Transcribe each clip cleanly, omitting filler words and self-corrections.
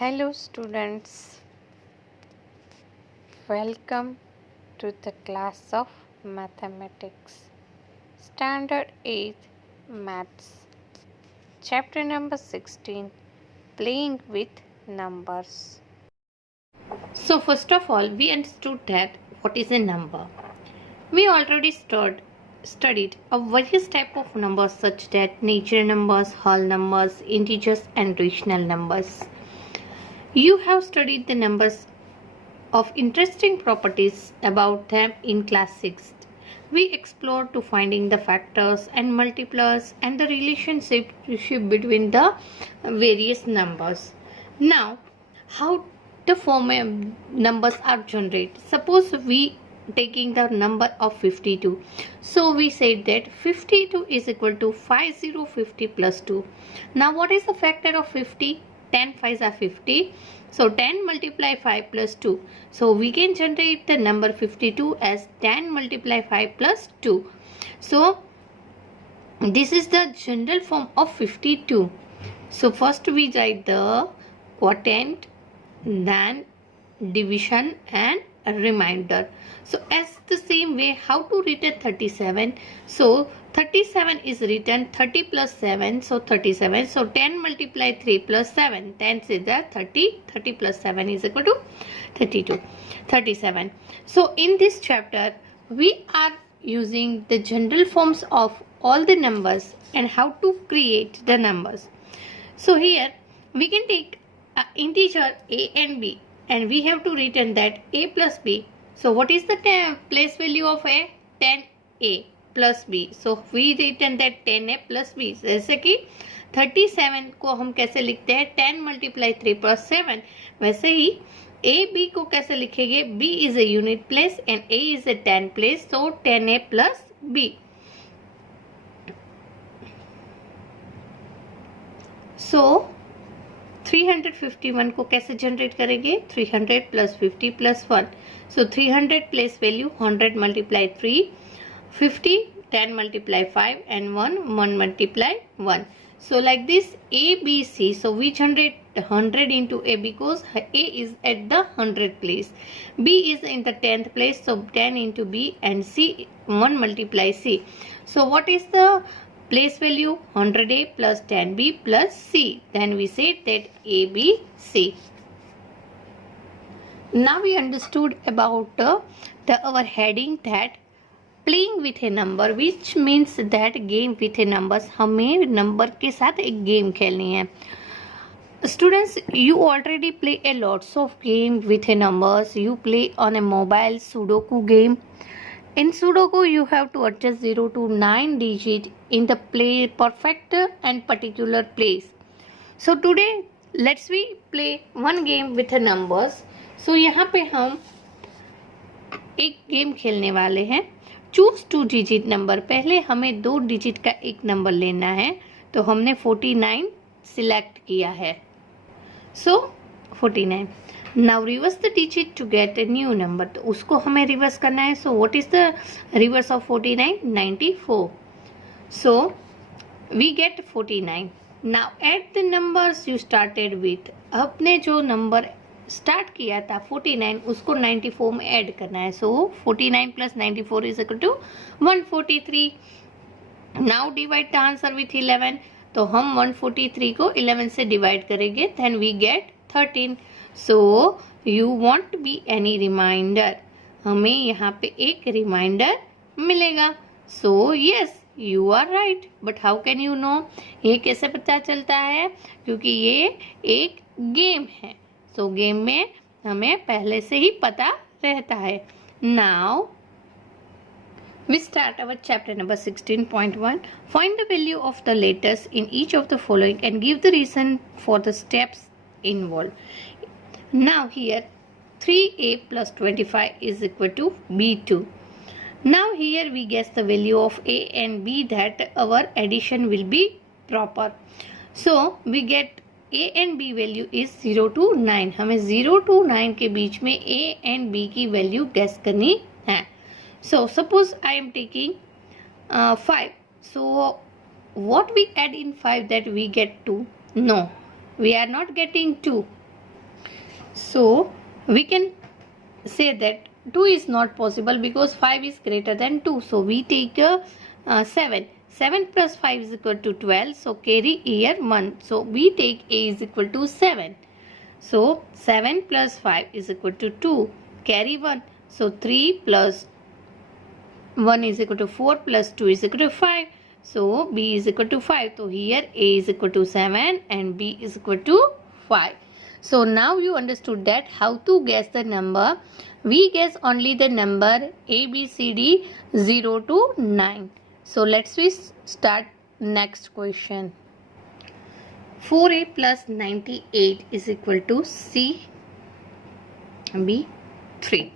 Hello students, welcome to the class of mathematics, standard 8 maths, chapter number 16, playing with numbers. So first of all, we understood that what is a number. We already studied a various type of numbers such that natural numbers, whole numbers, integers and rational numbers. You have studied the numbers of interesting properties about them in class 6th. We explored to finding the factors and multipliers and the relationship between the various numbers. Now, how the numbers are generated. Suppose we taking the number of 52. So we said that 52 is equal to 5050 plus 2. Now what is the factor of 50? 10 5s are 50. So 10 multiply 5 plus 2. So we can generate the number 52 as 10 multiply 5 plus 2. So this is the general form of 52. So first we write the quotient, then division and remainder. So as the same way, how to written 37? So 37 is written 30 plus 7, so 37. So 10 multiply 3 plus 7, 10 is the 30, 30 plus 7 is equal to 32, 37. So in this chapter, we are using the general forms of all the numbers and how to create the numbers. So here we can take integer a and b, and we have to written that a plus b. So what is the place value of a? 10a plus b. So we written that 10a plus b. जैसे कि 37 को हम कैसे लिखते हैं? 10 multiply 3 plus 7. वैसे ही a b को कैसे लिखेंगे? b is a unit place and a is a 10 place. So 10a plus b. So 351 को कैसे जनरेट करेंगे? 300 plus 50 plus 1. So 300 place value 100 multiply 3, 50, 10 multiply 5 and 1 multiply 1. So like this A, B, C. So we generate 100 into A because A is at the 100 place. B is in the 10th place. So 10 into B and C 1 multiply C. So what is the place value? 100A plus 10B plus C. Then we said that A, B, C. Now we understood about our heading that playing with a number, which means that game with a numbers. हमें number के साथ एक game खेलनी है. Students, you already play a lots of game with a numbers. You play on a mobile Sudoku game. In Sudoku, you have to adjust 0 to 9 digit in the play perfect and particular place. So today, let's we play one game with the numbers. So यहाँ पे हम एक game खेलने वाले हैं. Choose 2 digit number. पहले हमें 2 digit का एक नंबर लेना है, तो हमने 49 सिलेक्ट किया है. So 49. Now reverse the digit to get a new number. तो उसको हमें रिवर्स करना है. So what is the reverse of 49? 94. So we get 49. Now add the numbers you started with. आपने जो नंबर स्टार्ट किया था 49, उसको 94 में ऐड करना है. So 49 plus 94 is equal to 143. Now divide the answer with 11. तो हम 143 को 11 से डिवाइड करेंगे. Then we get 13. So you want be any remainder. हमें यहाँ पे एक रिमाइंडर मिलेगा. So yes, you are right. But how can you know? ये कैसे पता चलता है? क्योंकि ये एक गेम है. सो गेम में हमें पहले से ही पता रहता है. Now we start our chapter number 16.1. Find the value of the letters in each of the following and give the reason for the steps involved. Now here 3a plus 25 is equal to b2. Now here we guess the value of a and b that our addition will be proper. So we get a and b value is 0 to 9. हमें 0 to 9 के बीच में a and b की value guess करनी है. So suppose I am taking 5. So what we add in 5 that we get 2? No, we are not getting 2. So we can say that 2 is not possible because 5 is greater than 2. So we take 7. 7 plus 5 is equal to 12. So carry here 1. So we take A is equal to 7. So 7 plus 5 is equal to 2. Carry 1. So 3 plus 1 is equal to 4 plus 2 is equal to 5. So B is equal to 5. So here A is equal to 7 and B is equal to 5. So now you understood that how to guess the number. We guess only the number A, B, C, D 0 to 9. So let's start next question. 4A plus 98 is equal to C, B, 3.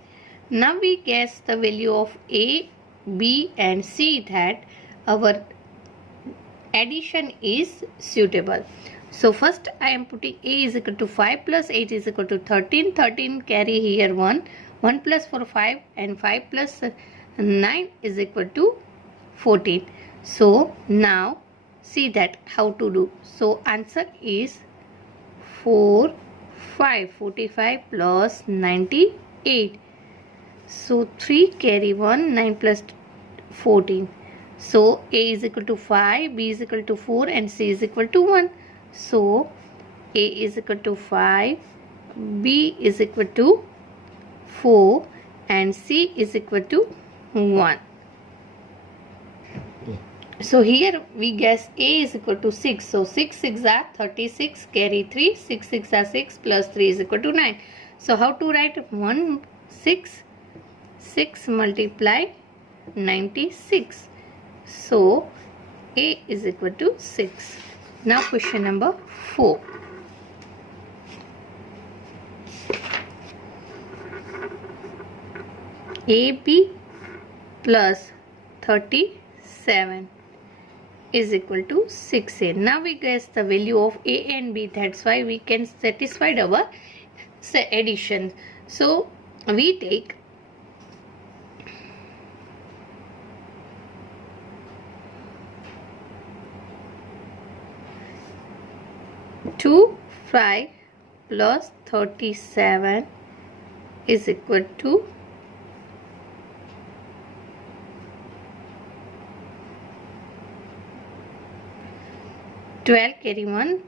Now we guess the value of A, B and C that our addition is suitable. So first I am putting A is equal to 5 plus 8 is equal to 13. 13 carry here 1. 1 plus 4 5 and 5 plus 9 is equal to 14. So now see that how to do. So answer is 4 5 45 plus 98. So 3 carry 1 9 plus 14. So A is equal to 5, B is equal to 4 and C is equal to 1. So A is equal to 5, B is equal to 4 and C is equal to 1. So here we guess A is equal to 6. So 6 6 are 36, carry 3, 6 6 are 6 plus 3 is equal to 9. So how to write 1 6? 6 multiply 96. So A is equal to 6. Now question number 4. AB plus 37 is equal to 6A. Now we guess the value of A and B. That's why we can satisfy our addition. So we take 2 5 plus 37 is equal to 12 carry 1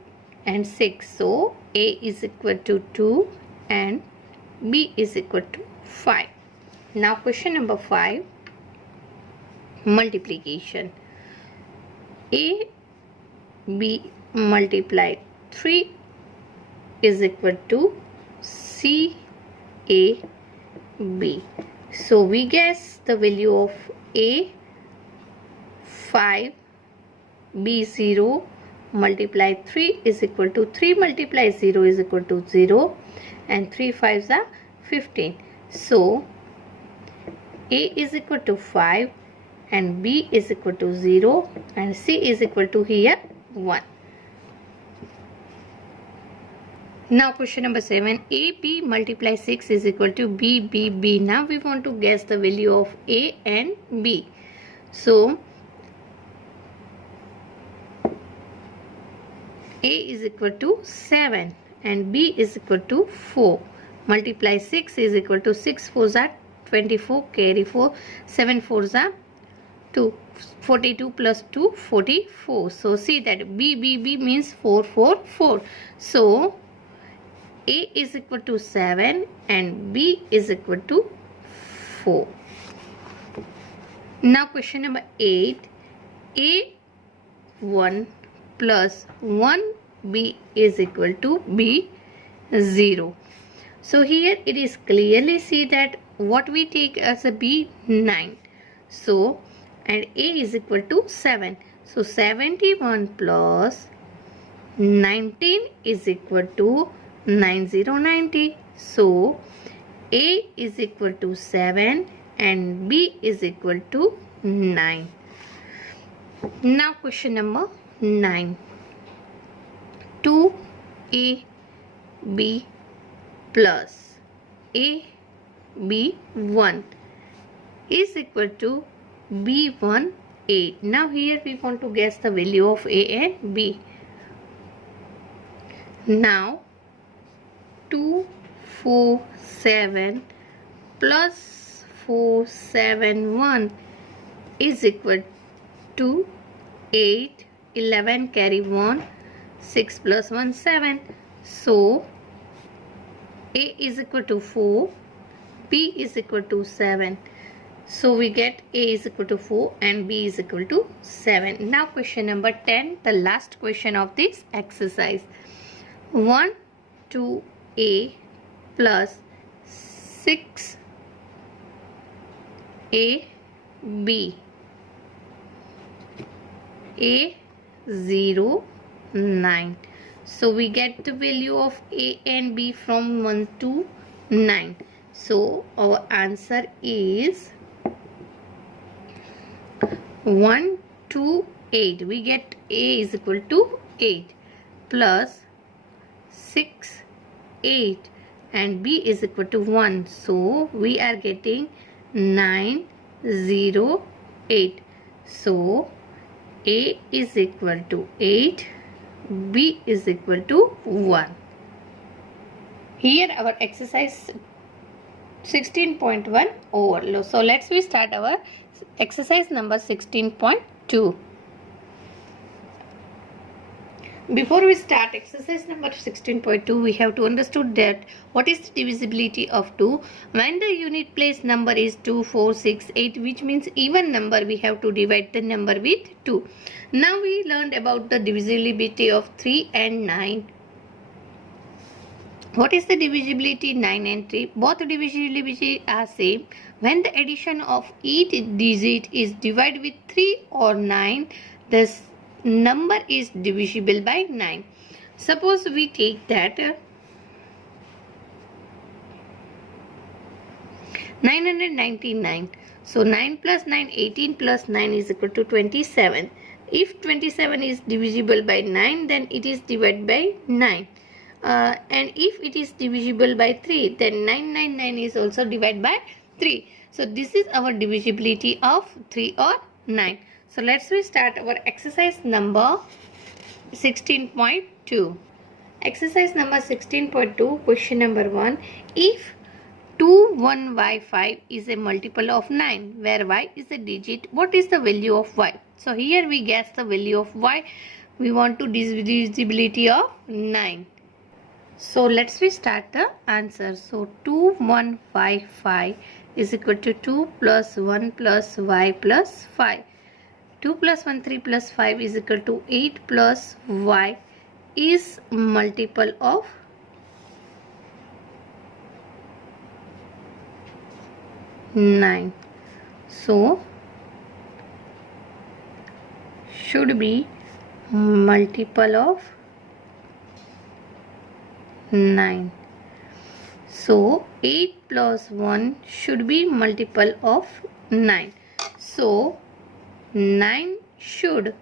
and 6. So A is equal to 2 and B is equal to 5. Now question number 5. Multiplication. A B multiplied 3 is equal to C A B. So we guess the value of A 5, B 0 multiply 3 is equal to 3 multiply 0 is equal to 0 and 3 5s are 15. So A is equal to 5 and B is equal to 0 and C is equal to here 1. Now question number 7. AB multiply 6 is equal to B, B, B. Now we want to guess the value of A and B. So A is equal to 7 and B is equal to 4. Multiply 6 is equal to 6 4s are 24, carry 4, 7 4s are 2, 42 plus 2 44. So see that B means 4 4 4. So A is equal to 7 and B is equal to 4. Now question number 8. A 1 plus 1B is equal to B 0. So here it is clearly see that what we take as a B 9. So and A is equal to 7. So 71 plus 19 is equal to 9090. So A is equal to 7 and B is equal to 9. Now question number 9. 2A B plus A B 1 is equal to B1 A. Now here we want to guess the value of A and B. Now 2 4 7 plus 4 7 1 is equal to 8. 11 carry 1, 6 plus 1 7. So A is equal to 4, B is equal to 7. So we get A is equal to 4 and B is equal to 7. Now question number 10, the last question of this exercise. 1 2A plus 6AB. A 0 9. So we get the value of A and B from 1 to 9. So our answer is 1 to 8. We get A is equal to 8 plus 6 8 and B is equal to 1. So we are getting 9 0 8. So A is equal to 8, B is equal to 1. Here our exercise 16.1 over. So let's we start our exercise number 16.2. Before we start exercise number 16.2, we have to understood that what is the divisibility of 2. When the unit place number is 2, 4, 6, 8, which means even number, we have to divide the number with 2. Now we learned about the divisibility of 3 and 9. What is the divisibility 9 and 3? Both divisibility are same. When the addition of each digit is divided with 3 or 9, the number is divisible by 9. Suppose we take that 999. So 9 plus 9, 18 plus 9 is equal to 27. If 27 is divisible by 9, then it is divided by 9. And if it is divisible by 3, then 999 is also divided by 3. So this is our divisibility of 3 or 9. So let's start our exercise number 16.2. Exercise number 16.2, question number 1. If 21y5 is a multiple of 9, where y is a digit, what is the value of y? So here we guess the value of y. We want to divisibility of 9. So let's start the answer. So 2155 is equal to 2 plus 1 plus y plus 5. 2 plus 1 3 plus 5 is equal to 8 plus y is multiple of 9. So should be multiple of 9. So 8 plus 1 should be multiple of 9. So 9 should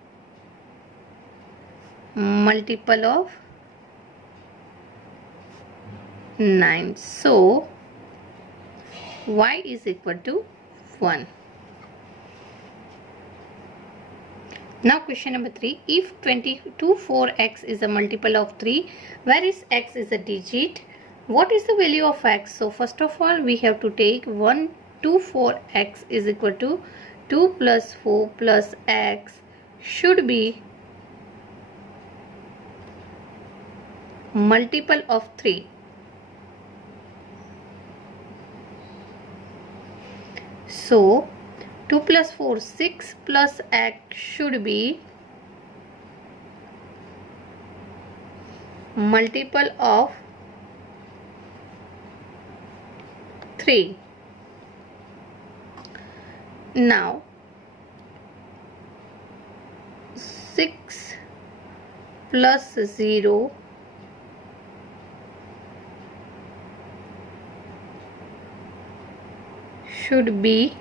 multiple of 9. So y is equal to 1. Now question number 3. If 4x is a multiple of 3, where is x is a digit, what is the value of x? So first of all we have to take 4x is equal to 2 plus 4 plus x should be multiple of 3. So 2 plus 4 6 plus x should be multiple of 3. Now 6 plus 0 should be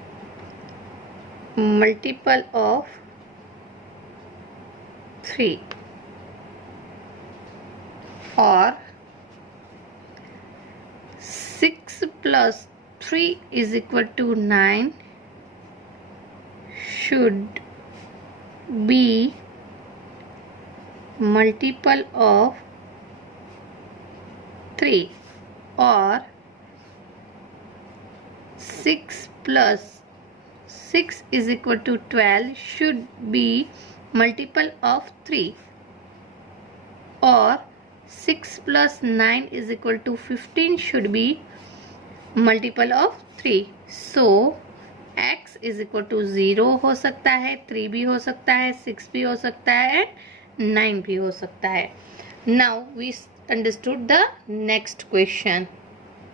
multiple of 3, or 6 plus 3 is equal to 9 should be multiple of 3. or 6 plus 6 is equal to 12 should be multiple of 3, or 6 plus 9 is equal to 15 should be multiple of 3. So x is equal to 0 हो सकता है, 3 भी हो सकता है, 6 भी हो सकता है, 9 भी हो सकता है. Now we understood the next question.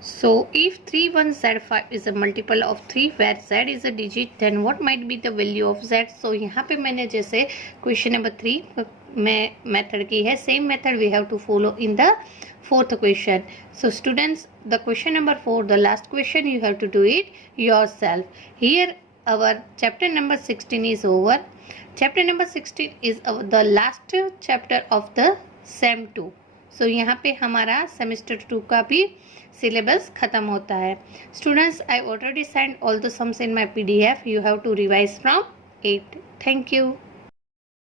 So if 3 1 z 5 is a multiple of 3 where z is a digit, then what might be the value of z? So यहाँ पे मैंने जैसे question number 3 में method की है, same method we have to follow in the fourth question. So students, the question number 4, the last question, you have to do it yourself. Here our chapter number 16 is over. Chapter number 16 is the last chapter of the sem 2. So यहाँ पे हमारा semester 2 का भी syllabus खत्म होता है. Students, I already sent all the sums in my PDF. You have to revise from it. Thank you.